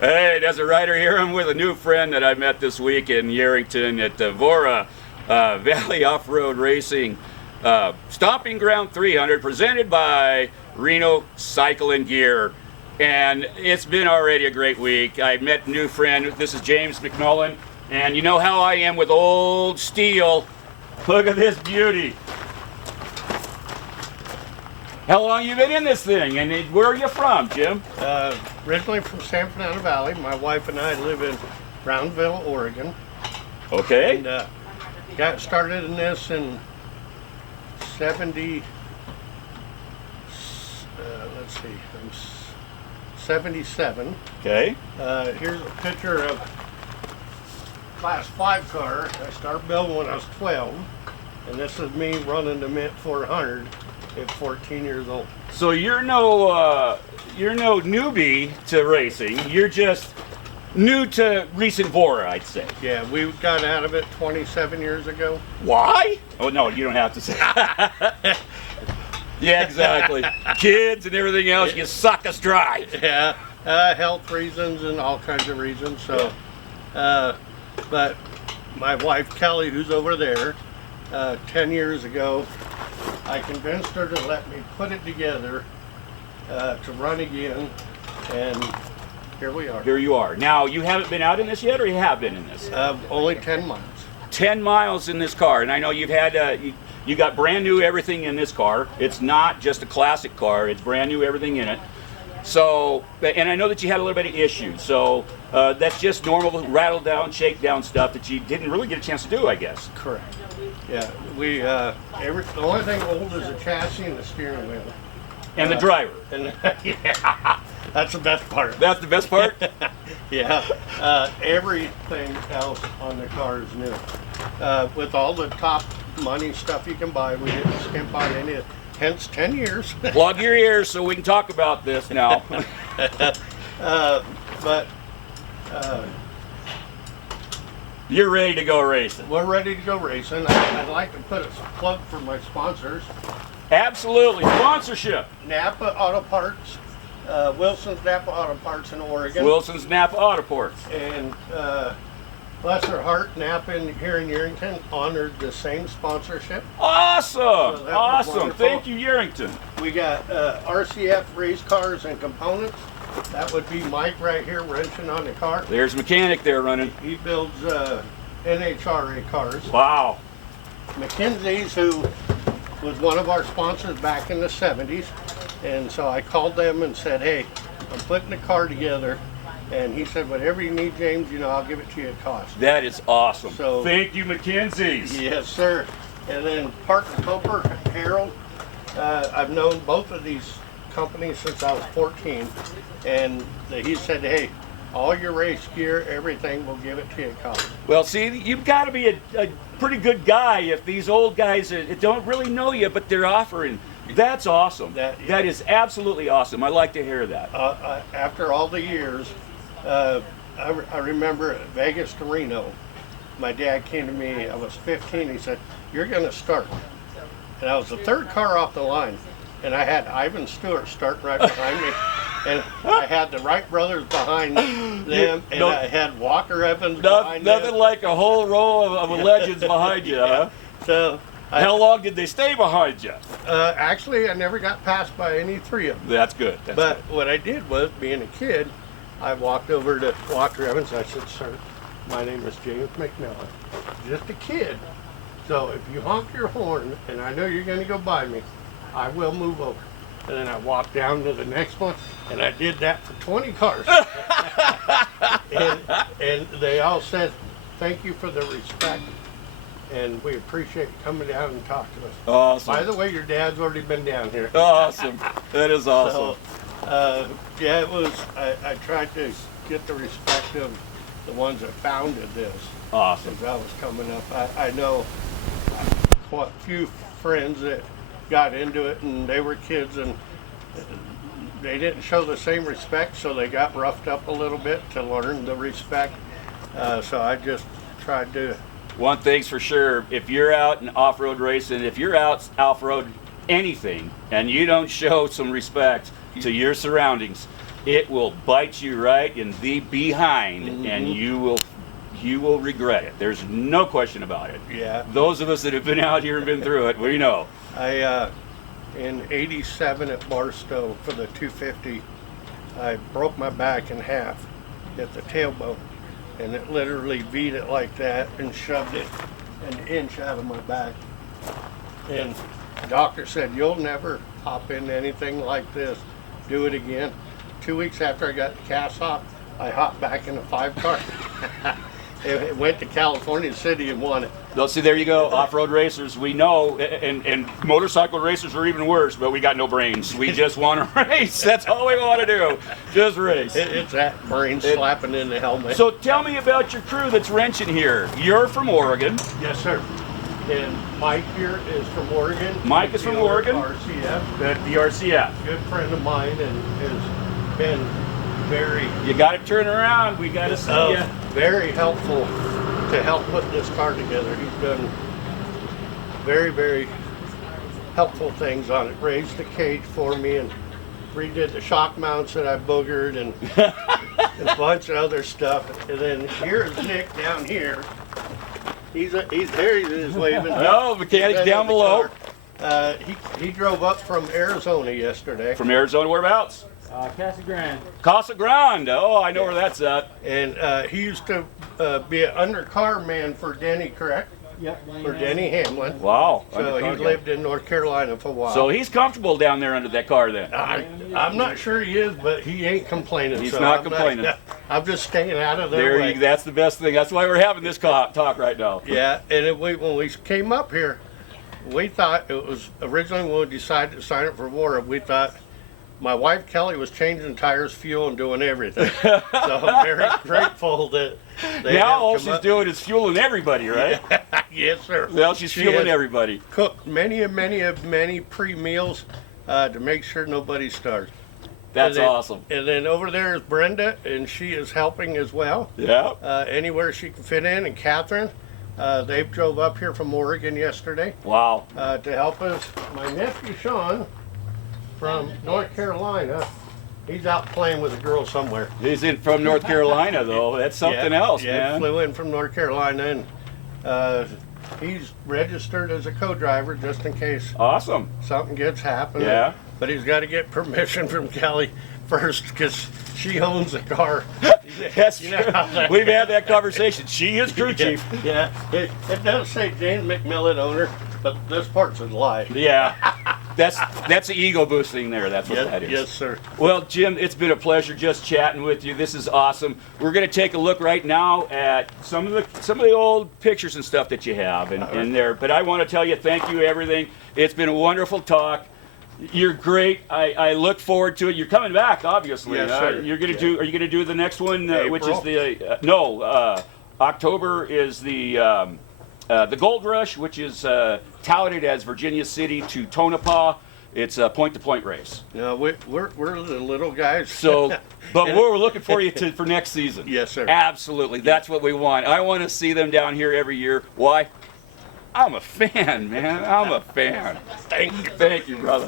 Hey, Desert Rider here. I'm with a new friend that I met this week in Yerington at the Vora Valley Off-Road Racing Stomping Ground 300, presented by Reno Cycle and Gear. And it's been already a great week. I met a new friend. This is James McMullen. And you know how I am with old steel. Look at this beauty. How long you been in this thing, and where are you from, Jim? Originally from San Fernando Valley. My wife and I live in Brownville, Oregon. Okay. And got started in this in 77. Okay. Here's a picture of Class 5 car. I started building when I was 12, and this is me running the Mint 400 at 14 years old. So you're no newbie to racing. You're just new to recent Vora, I'd say. Yeah, we got out of it 27 years ago. Why? Oh no, you don't have to say. Yeah, exactly. Kids and everything else, you suck us dry. Yeah, health reasons and all kinds of reasons. So, but my wife Kelly, who's over there, 10 years ago, I convinced her to let me put it together to run again, and here we are. Here you are. Now, you haven't been out in this yet, or you have been in this? Only 10 miles. 10 miles in this car, and I know you've had you got brand new everything in this car. It's not just a classic car; it's brand new everything in it. So, and I know that you had a little bit of issues. So that's just normal rattle down, shake down stuff that you didn't really get a chance to do, I guess. Correct. Yeah, we the only thing old is the chassis and the steering wheel. And the driver. And yeah, that's the best part. That's the best part? Yeah. Everything else on the car is new. With all the top money stuff you can buy, we didn't skimp on any of it. Hence 10 years. Plug your ears so we can talk about this now. You're ready to go racing. We're ready to go racing. I'd like to put a plug for my sponsors. Absolutely. Sponsorship. Napa Auto Parts, Wilson's Napa Auto Parts in Oregon. Wilson's Napa Auto Parts. And bless her heart, Napa here in Yerington honored the same sponsorship. Awesome. So awesome. Thank you, Yerington. We got RCF race cars and components. That would be Mike right here wrenching on the car. There's a mechanic there running. He builds NHRA cars. Wow. McKinsey's, who was one of our sponsors back in the 70s. And so I called them and said, hey, I'm putting the car together. And he said, whatever you need, James, I'll give it to you at cost. That is awesome. So, thank you, McKinsey's. Yes, sir. And then Parton Coper, Harold. I've known both of these companies since I was 14. And he said, hey, all your race gear, everything, we'll give it to you at cost. Well, see, you've got to be a pretty good guy if these old guys don't really know you, but they're offering. That's awesome. That is absolutely awesome. I like to hear that. After all the years, I remember at Vegas to Reno, my dad came to me, I was 15, he said, you're going to start. And I was the third car off the line, and I had Ivan Stewart starting right behind me. And I had the Wright brothers behind them, and I had Walker Evans behind them. Nothing like a whole row of legends behind you, huh? So how long did they stay behind you? Actually, I never got passed by any three of them. That's good. But what I did was, being a kid, I walked over to Walker Evans. I said, sir, my name is James McMillen. Just a kid. So if you honk your horn, and I know you're going to go by me, I will move over. And then I walked down to the next one, and I did that for 20 cars. and they all said, thank you for the respect, and we appreciate you coming down and talking to us. Awesome. By the way, your dad's already been down here. Awesome. That is awesome. So, yeah, it was, I tried to get the respect of the ones that founded this. Awesome. As I was coming up. I know quite a few friends that got into it, and they were kids, and they didn't show the same respect, so they got roughed up a little bit to learn the respect. So I just tried to. One thing's for sure, if you're out in off-road racing, if you're out off-road anything, and you don't show some respect to your surroundings, it will bite you right in the behind, and you will regret it. There's no question about it. Yeah. Those of us that have been out here and been through it, we know. In '87 at Barstow for the 250, I broke my back in half at the tailbone, and it literally beat it like that and shoved it an inch out of my back. And the doctor said, "You'll never hop into anything like this. Do it again." 2 weeks after I got the cast off, I hopped back in a 5-car. It went to California City and won it. Well, see, there you go. Off-road racers, we know, and motorcycle racers are even worse, but we got no brains. We just want to race. That's all we want to do. Just race. It's that brain slapping in the helmet. So tell me about your crew that's wrenching here. You're from Oregon. Yes, sir. And Mike here is from Oregon. Mike is from Oregon. RCF. The RCF. Good friend of mine, and has been very, You got to turn around. We got to see you. very helpful to help put this car together. He's done very, very helpful things on it. Raised the cage for me and redid the shock mounts that I boogered and a bunch of other stuff. And then here's Nick down here. He's there. He's waving. No, mechanic's down below. He drove up from Arizona yesterday. From Arizona, whereabouts? Casa Grande. Casa Grande. Oh, I know where that's at. And he used to be an undercar man for Denny, correct? Yep. For Denny Hamlin. Wow. So he lived in North Carolina for a while. So he's comfortable down there under that car then. I'm not sure he is, but he ain't complaining. He's so not I'm complaining. I'm just staying out of their way. That's the best thing. That's why we're having this talk right now. Yeah, and when we came up here, we thought it was originally when we decided to sign up for Vora, we thought my wife Kelly was changing tires, fuel, and doing everything. So I'm very grateful that they Now have all come she's up. doing is fueling everybody, right? Yes, sir. Well, she's She fueling has everybody. Cooked many pre-meals to make sure nobody starves. That's And then- awesome. And then over there is Brenda, and she is helping as well. Yeah. Anywhere she can fit in. And Catherine, they drove up here from Oregon yesterday Wow. to help us. My nephew Sean from North Carolina, he's out playing with a girl somewhere. He's from North Carolina, though. That's something else, yeah, man. flew in from North Carolina, and he's registered as a co-driver just in case Awesome. something gets happening. Yeah. But he's got to get permission from Kelly first because she owns the car. That's You know true. how that- We've had that conversation. She is crew chief. Yeah, it does say James McMillen owner, but this part's a lie. Yeah. That's the ego boosting there. That's what that is. Yes, sir. Well, Jim, it's been a pleasure just chatting with you. This is awesome. We're going to take a look right now at some of the old pictures and stuff that you have in there. But I want to tell you thank you, everything. It's been a wonderful talk. You're great. I look forward to it. You're coming back, obviously. Yes, sir. You're going to do. Are you going to do the next one, which is April? the October is the Gold Rush, which is touted as Virginia City to Tonopah. It's a point-to-point race. No, we're the little guys. So, but we're looking for you for next season. Yes, sir. Absolutely. That's what we want. I want to see them down here every year. Why? I'm a fan, man. I'm a fan. Thank you. Thank you, brother.